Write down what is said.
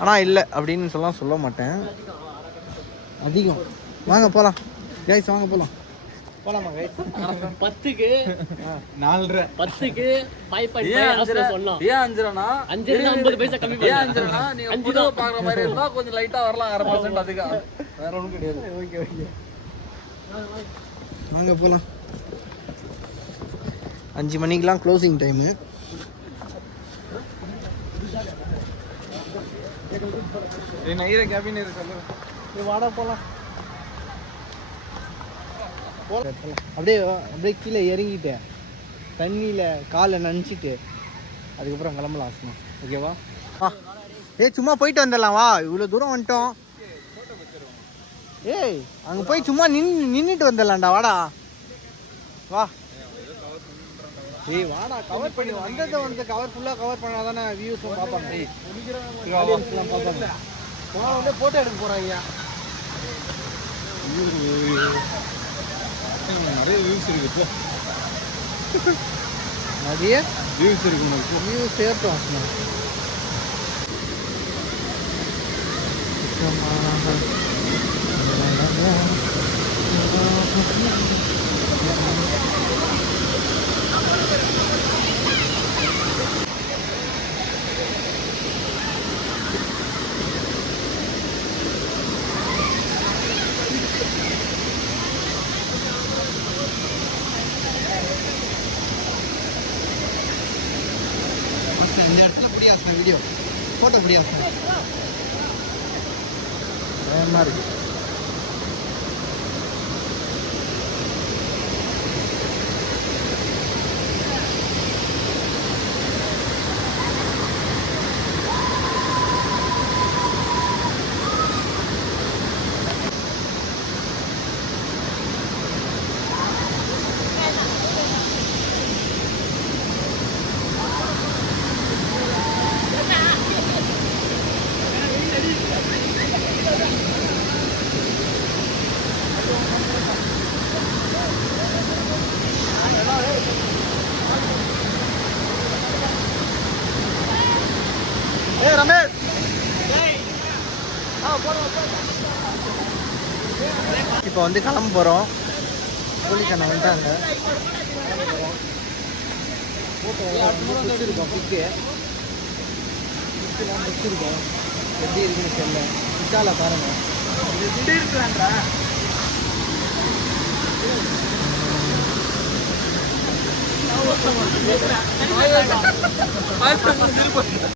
ஆனால் இல்லை அப்படின்னு சொல்ல மாட்டேன். அதிகம். வாங்க போகலாம் கைஸ், வாங்க போகலாம். போகலாமா கைஸ்? 10க்கு 4.5. 10க்கு 5.5 சொன்னோம். ஏன் 5 50 பைசா கம்மி பண்ணி. ஏன் 5 நீங்க 5 தான் பார்க்குற மாதிரி இருந்தா கொஞ்சம் லைட்டா வரலாம். 1/2% அதுக்கு வேற ஒன்றும் கிடையாது. ஓகே வாங்க போகலாம். 5 மணிக்கெலாம் க்ளோசிங் டைமு. கேபின் வாடா போகலாம். அப்படியே கீழே இறங்கிட்டேன், தண்ணியில் காலை நனைச்சிட்டு அதுக்கப்புறம் கிளம்பலாம் ஆசமா. ஓகேவா? சும்மா போயிட்டு வந்துடலாம். வா, இவ்வளோ தூரம் வந்துட்டோம். அங்கே போய் சும்மா நின்றுட்டு வந்துடலாம்டா. வாடா வா. வாடா, கவர் பண்ணி வந்ததை கவர் ஃபுல்லாக கவர் பண்ணால் தானே வியூஸும் பார்ப்பாங்க. பார்ப்பாங்க. வந்து ஃபோட்டோ எடுக்க போகிறாங்க. நிறைய வியூஸ் இருக்கு. நிறைய வியூஸ் இருக்கு. வியூஸ் சேர்த்தோம் ஆசமா. இந்த இடத்துல பிடியாசன வீடியோ ஃபோட்டோ பிடியாசன வேமா இருக்கு. ரமேஷ், இப்போ வந்து கிளம்ப போகிறோம். போலீஸ் அண்ணா வந்துட்டாங்க. பிடிச்சிருக்கோம். பிடிச்சிருக்கோம். எப்படி இருக்குன்னு தெரியல. விஷால பாருங்க.